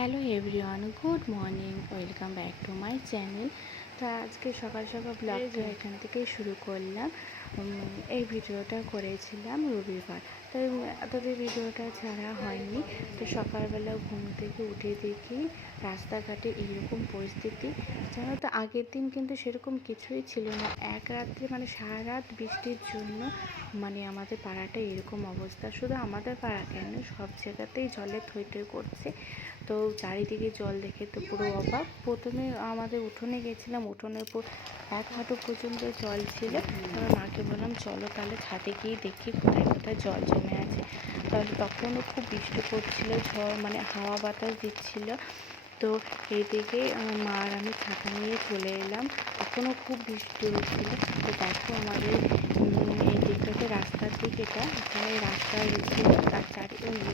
Hello everyone, good morning, welcome back to my channel. তা আজকে সকাল সকাল ব্লগটা এখান থেকেই শুরু করলাম। এই ভিডিওটা করেছিলাম রবিবার, তাই এতদিন ভিডিওটা ছাড়া হয়নি। তো সকালবেলা ঘুম থেকে উঠে দেখি রাস্তাঘাটে এইরকম পরিস্থিতি। জানো তো, আগের দিন কিন্তু সেরকম কিছুই ছিল না। এক রাত্রে সারা রাত বৃষ্টির জন্য আমাদের পাড়াটা এরকম অবস্থা। শুধু আমাদের পাড়া কেন, সব জায়গাতেই জলে থই থই করছে। তো চারিদিকে জল দেখে তো পুরো অবাক। প্রথমে আমাদের উঠোনে গেছিলাম, উঠোনের উপর এক হাঁটু পর্যন্ত জল ছিল। তারপর মাকে বললাম চলো তাহলে ছাদে গিয়ে দেখি কোথায় কোথায় জল জমে আছে। তাহলে তখনও খুব বৃষ্টি পড়ছিল, ঝড় হাওয়া বাতাস দিচ্ছিল। তো এইদিকে মা আর আমি ছাতা নিয়ে চলে এলাম, তখনও খুব বৃষ্টি হচ্ছিল। তো দেখো আমাদের এই দিকটাতে রাস্তার দিক, এখানে রাস্তা ছিল, তার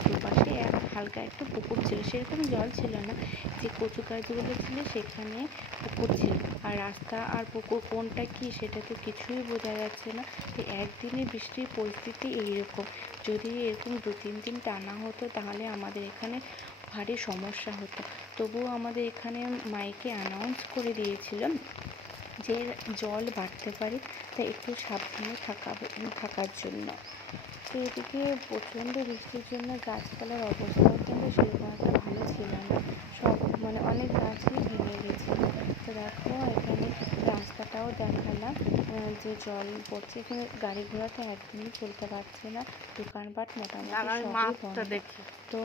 দুপাশে হালকা একটু পুকুর ছিল, সেরকম জল ছিল না। যে কচু গাছগুলো ছিল সেখানে পুকুর ছিল, আর রাস্তা আর পুকুর কোনটা কি সেটা তো কিছুই বোঝা যাচ্ছে না। তো একদিনে বৃষ্টির পরিস্থিতি এইরকম। যদি এরকম 2-3 দিন টানা হতো তাহলে আমাদের এখানে ভারী সমস্যা হতো। তবুও আমাদের এখানে মাইকে অ্যানাউন্স করে দিয়েছিল যে জল বাড়তে পারে, তাই একটু সাবধানে থাকার জন্য। তো এদিকে প্রচণ্ড বৃষ্টির জন্য গাছপালার অবস্থাও কিন্তু সেরকম একটা ভালো ছিল না। সব অনেক গাছই ভেঙে গেছিল। তো দেখো এখানে রাস্তাটাও দেখালাম যে জল পড়ছে। এখানে গাড়ি ঘোড়া তো একদমই চলতে পারছে না, দোকানপাট মোটামুটি সবই বন্ধ। তো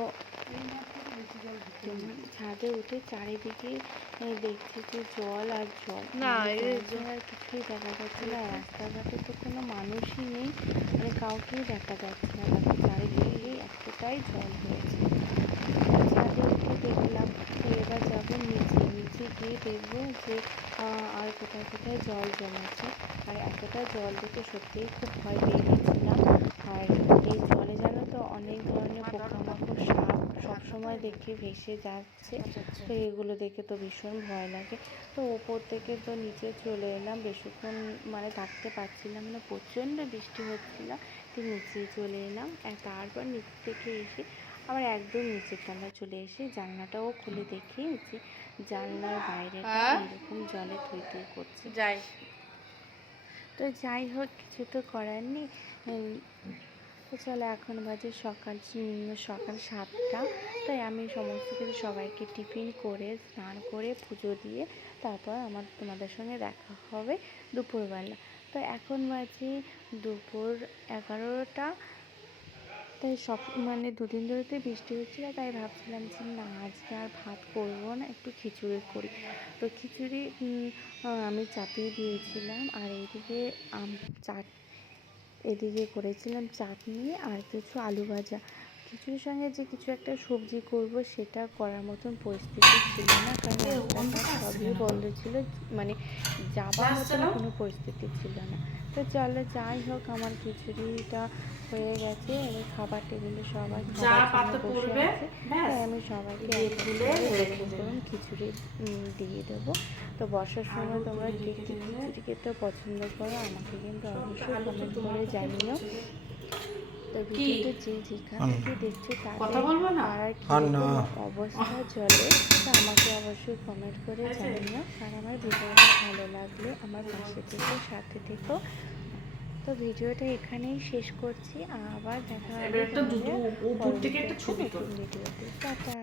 ছাদে উঠে চারিদিকে দেখছি যে জল আর জল, আর কিছুই দেখা যাচ্ছে না। রাস্তাঘাটে তো কোনো মানুষই নেই, কাউকেই দেখা যাচ্ছে না। দেখো চারিদিকে এতটাই জল হয়েছে। ছাদে উঠে দেখলাম। তো এবার যাবো নিচে গিয়ে দেখবো যে আর কোথায় কোথায় জল জমেছে। আর এতটা জল দেখে সত্যিই খুব ভয় পেয়ে গেছিলাম। আর এই জলে জানো তো অনেক ধরনের পোকামাকড়, সাপ সবসময় দেখি ভেসে যাচ্ছে। তো এগুলো দেখে তো ভীষণ ভয় লাগে। তো ওপর থেকে তো নিচে চলে এলাম, বেশিক্ষণ থাকতে পারছিলাম না, প্রচণ্ড বৃষ্টি হচ্ছিল। তো নিচে চলে এলাম। তারপর নিচ থেকে এসে আবার একদম নিচের তলায় চলে এসে জানলাটাও খুলে দেখি যে জানলার বাইরেটা এরকম জলে থই থই করছে। তো যাই হোক, কিছু তো করার নেই। তো চলো, এখন বাজে সকাল 7টা। তাই আমি সমস্ত কিছু সবাইকে টিফিন করে স্নান করে পুজো দিয়ে তারপর তোমাদের সঙ্গে দেখা হবে দুপুরবেলা। তো এখন বাজে দুপুর 11টা। তাই সব 2 দিন ধরে তো বৃষ্টি হচ্ছিল, তাই ভাবছিলাম যে না, আজকে আর ভাত করবো না, একটু খিচুড়ি করি। তো খিচুড়ি আমি চাপিয়ে দিয়েছিলাম। আর এদিকে করেছিলাম চাটনি আর কিছু আলু ভাজা। খিচুড়ির সঙ্গে যে কিছু একটা সবজি করব সেটা করার মতন পরিস্থিতি ছিল না, কারণ রাস্তাঘাট সবই বন্ধ ছিল, যাবার মতন কোনো পরিস্থিতি ছিল না। তো চলো, যাই হোক, আমার খিচুড়িটা হয়ে গেছে। এবার খাবার টেবিলে সবাই খাবার জন্য বসে আছে। তাই আমি সবাইকে গরম খিচুড়ি দিয়ে দেবো। তো বর্ষার সময় তোমরা কে কী খিচুড়ি খেতে পছন্দ করো আমাকে কিন্তু অবশ্যই কমেন্ট করে জানিও। তো ভিডিওটা যে যেখান থেকে দেখছো তাদের পাড়ার কীরকম অবস্থা জলে, তো আমাকে অবশ্যই কমেন্ট করে জানিও। আর আমার ভিডিওটা ভালো লাগলে আমার পাশে থেকো, সাথে থেকো। তো ভিডিওটা এখানেই শেষ করছি, আবার দেখা হবে পরবর্তী একটা নতুন ভিডিওতে। টাটা।